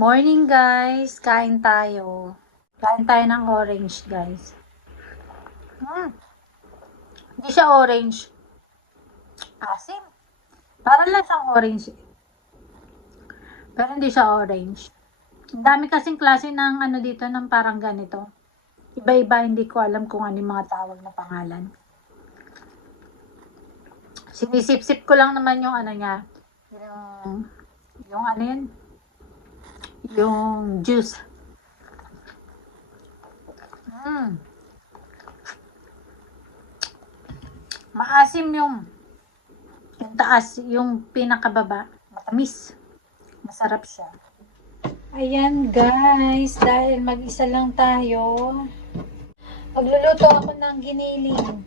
Morning guys, kain tayo. Kain tayo ng orange guys. Hmm. Hindi siya orange. Asim. Para lang siyang orange. Pero hindi siya orange. Ang dami kasing klase ng ano dito ng parang ganito. Iba-iba, hindi ko alam kung ano yung mga tawag na pangalan. Sinisip-sip ko lang naman yung ano niya. Yung, yung ano yun? Yung juice. Mm. Maasim yung yung taas, yung pinakababa. Matamis. Masarap siya. Ayan guys, dahil mag-isa lang tayo, magluluto ako ng giniling.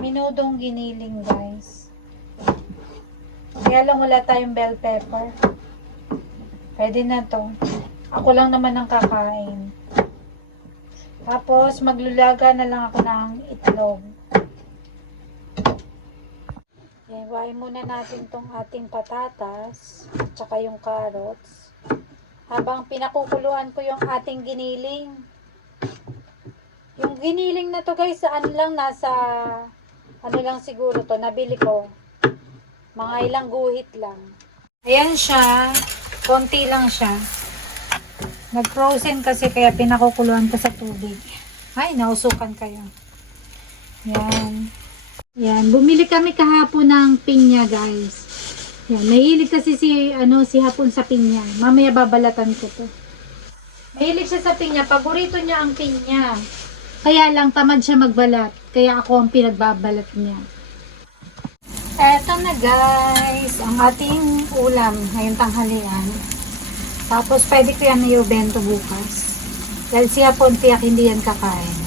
Minudong giniling guys. Kaya lang wala tayong bell pepper. Pwede na to. Ako lang naman ang kakain. Tapos, maglulaga na lang ako ng itlog. Iwain muna natin tong ating patatas, tsaka yung carrots. Habang pinakukuluan ko yung ating giniling. Yung giniling na to guys, ano lang, nasa, ano lang siguro to, nabili ko. Mga ilang guhit lang. Ayan siya. Konti lang siya. Nag-frozen kasi kaya pinakukuluan ko sa tubig. Ay, nausukan kayo. Yan. Yan. Bumili kami kahapon ng pinya, guys. Yan. Mahilig kasi si, ano, si hapon sa pinya. Mamaya babalatan ko to. Mahilig siya sa pinya. Paborito niya ang pinya. Kaya lang tamad siya magbalat. Kaya ako ang pinagbabalat niya. Eto na guys, ang ating ulam ngayong tanghalian. Tapos pwede ko yan bento bukas. Dahil si Hapon tiyak hindi yan kakain.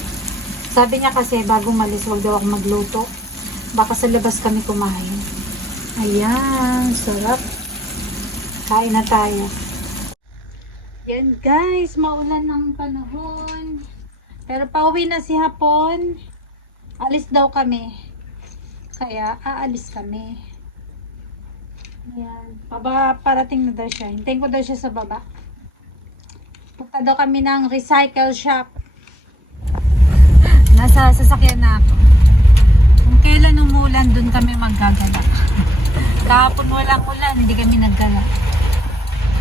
Sabi niya kasi bago malis wag daw ako magluto. Baka sa labas kami kumain. Ayan, sarap. Kain na tayo. Yan guys, maulan ng panahon. Pero pauwi na si Hapon. Alis daw kami. Kaya aalis kami. Ayan. Baba, parating na daw siya. Hintayin ko daw siya sa baba. Punta daw kami ng recycle shop. Nasa sasakyan na ako. Kung kailan umulan, dun kami maggagala. Kahapon walang ulan, hindi kami naggala.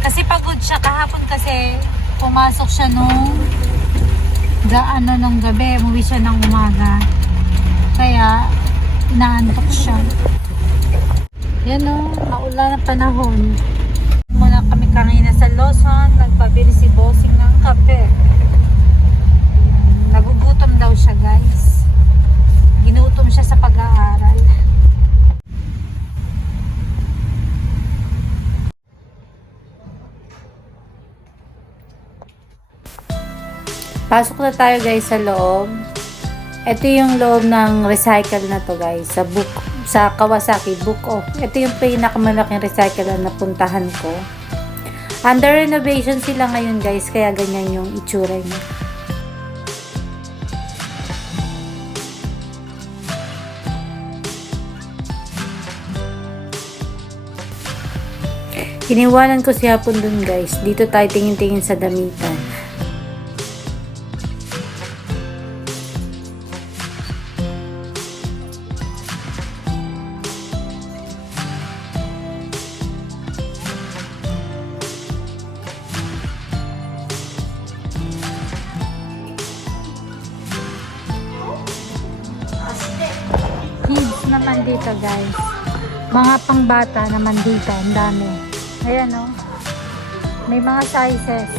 Kasi pagod siya kahapon kasi pumasok siya nung ga ano nung gabi, umuwi siya ng umaga. Kaya inaantok siya. Yan o, maulan na panahon. Muna kami kanina sa Lawson, nagpabili si Bossing ng kape. Nagugutom daw siya guys. Ginutom siya sa pag-aaral. Pasok na tayo guys sa loob. Ito yung loob ng recycle na to guys, sa book, sa Kawasaki Book of. Ito yung pinakamalaking recycle na napuntahan ko. Under renovation sila ngayon guys, kaya ganyan yung itsura niya. Iniwanan ko si Hapon dun guys. Dito tayo tingin-tingin sa damitan. Naman dito guys. Mga pangbata naman dito. Ang dami. Ayan o. May mga sizes.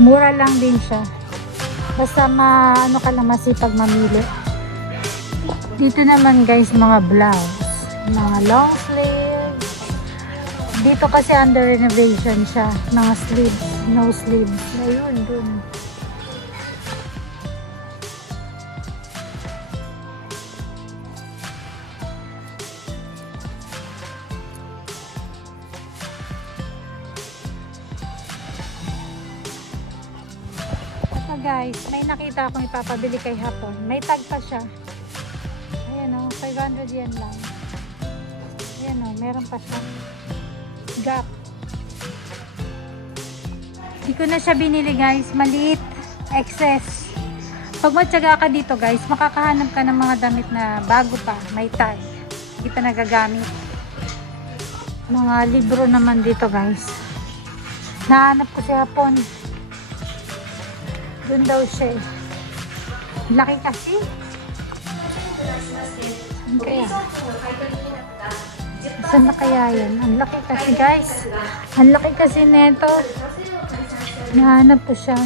Mura lang din siya. Basta ma, ano ka lang masipag mamili. Dito naman guys mga blouse. Mga long sleeves. Dito kasi under renovation siya. Mga sleeves. No sleeves. Ayun dun. Guys, may nakita akong ipapabili kay Hapon. May tag pa siya. Ayan o, 500 yen lang. Ayan o, meron pa siya. Gap. Hindi ko na siya binili guys. Maliit. Excess. Pag matyaga ka dito guys, makakahanap ka ng mga damit na bago pa. May tag. Hindi pa nagagamit. Mga libro naman dito guys. Nahanap ko si Hapon. Doon daw siya eh. Laki kasi. Saan kaya? Saan na kaya yan? Ang laki kasi guys. Ang laki kasi neto. Nahanap ko siya.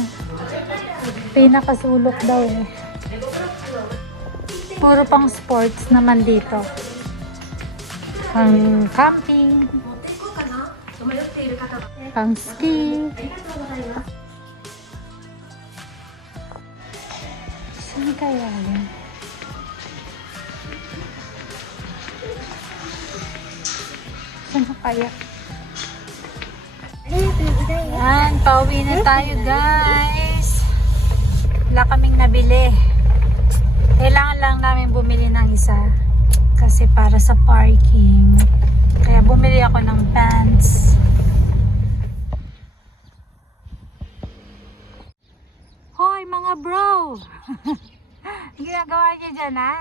Pinakasulok daw eh. Puro pang sports naman dito. Pang camping. Pang ski. Saan kaya yan? Saan na kaya? Yan, pauwi na tayo guys. Wala kaming nabili. Kailangan lang namin bumili ng isa. Kasi para sa parking. Kaya bumili ako ng pants. Hoy mga bro! Ginagawa niyo dyan ha?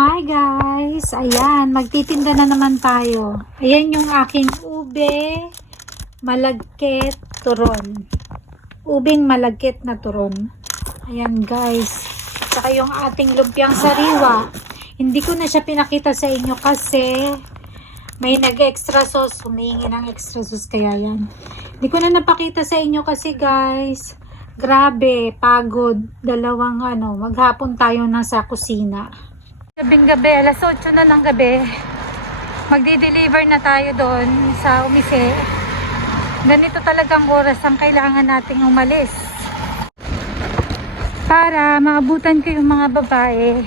Hi guys! Ayan, magtitinda na naman tayo. Ayan yung aking ube, malagkit, turon. Ubing malagkit na turon. Ayan guys. Saka yung ating lumpiang sariwa. Hindi ko na siya pinakita sa inyo kasi may nag-extra sauce. Humihingi ng extra sauce kaya yan. Hindi ko na napakita sa inyo kasi guys. Grabe, pagod. Dalawang ano, maghapon tayo nasa kusina. Gabing gabi, alas 8 na ng gabi. Magdi-deliver na tayo doon sa umise. Ganito talagang oras ang kailangan nating umalis. Para maabutan ko yung mga babae.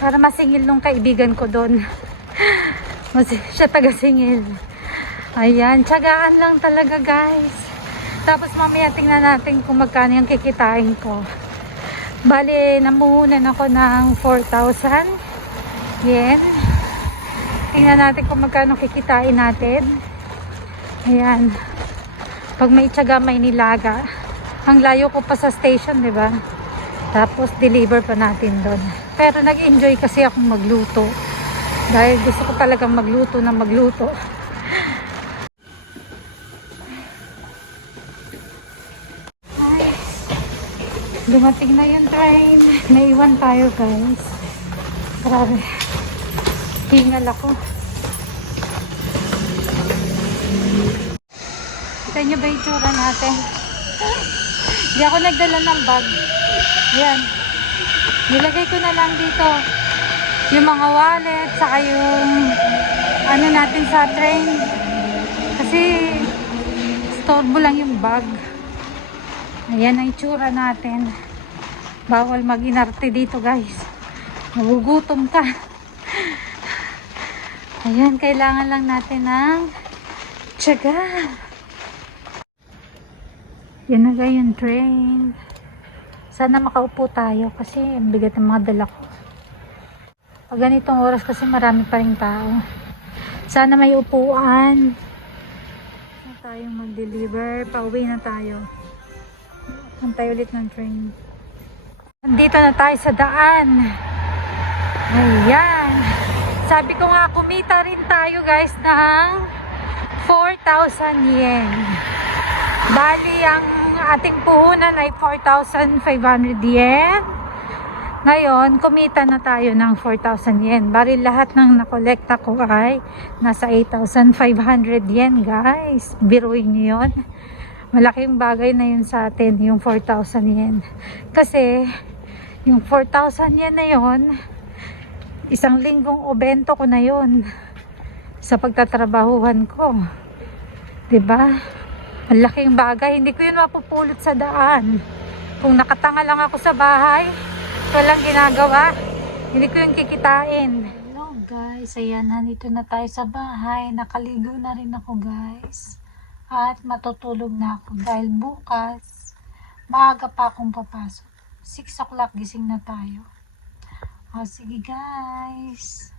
Para masingil nung kaibigan ko doon. Siya taga-singil. Ayan, tsagaan lang talaga guys. Tapos mamaya tingnan natin kung magkano yung kikitain ko. Bali, namuhunan ako ng 4,000 yen. Tingnan natin kung magkano kikitain natin. Ayan. Pag may tiyaga, may nilaga. Ang layo ko pa sa station, di ba? Tapos, deliver pa natin doon. Pero nag-enjoy kasi akong magluto. Dahil gusto ko talagang magluto na magluto. Dumating na yung train. Naiwan tayo guys. Grabe. Hingal ako. Kita nyo ba yung tsura natin? Hindi ako nagdala ng bag. Yan. Nilagay ko na lang dito yung mga wallet, saka yung ano natin sa train. Kasi storbo lang yung bag. Ayan ang itsura natin. Bawal mag-inarte dito guys. Nagugutom ka. Ayan, kailangan lang natin ng tiyaga. Yan na guys yung train. Sana makaupo tayo kasi bigat ng mga dala ko. Pag ganitong oras kasi marami pa rin tao. Sana may upuan. Na tayong mag-deliver. Pauwi na tayo. Antay ulit ng train. Nandito na tayo sa daan. Ayan. Sabi ko nga, kumita rin tayo guys ng 4,000 yen. Bali, ang ating puhunan ay 4,500 yen. Ngayon, kumita na tayo ng 4,000 yen. Bali, lahat ng nakolekta ko ay nasa 8,500 yen, guys. Biruin niyo yun. Malaking bagay na yun sa atin, yung 4,000 yen. Kasi, yung 4,000 yen na yun, isang linggong obento ko na yun sa pagtatrabahuhan ko. ba? Ang laking bagay, hindi ko yun mapupulot sa daan. Kung nakatanga lang ako sa bahay, walang ginagawa, hindi ko yung kikitain. Hello guys, ayan, nandito na tayo sa bahay. Nakaligo na rin ako guys at matutulog na ako dahil bukas maaga pa akong papasok. 6 o'clock gising na tayo. O sige guys.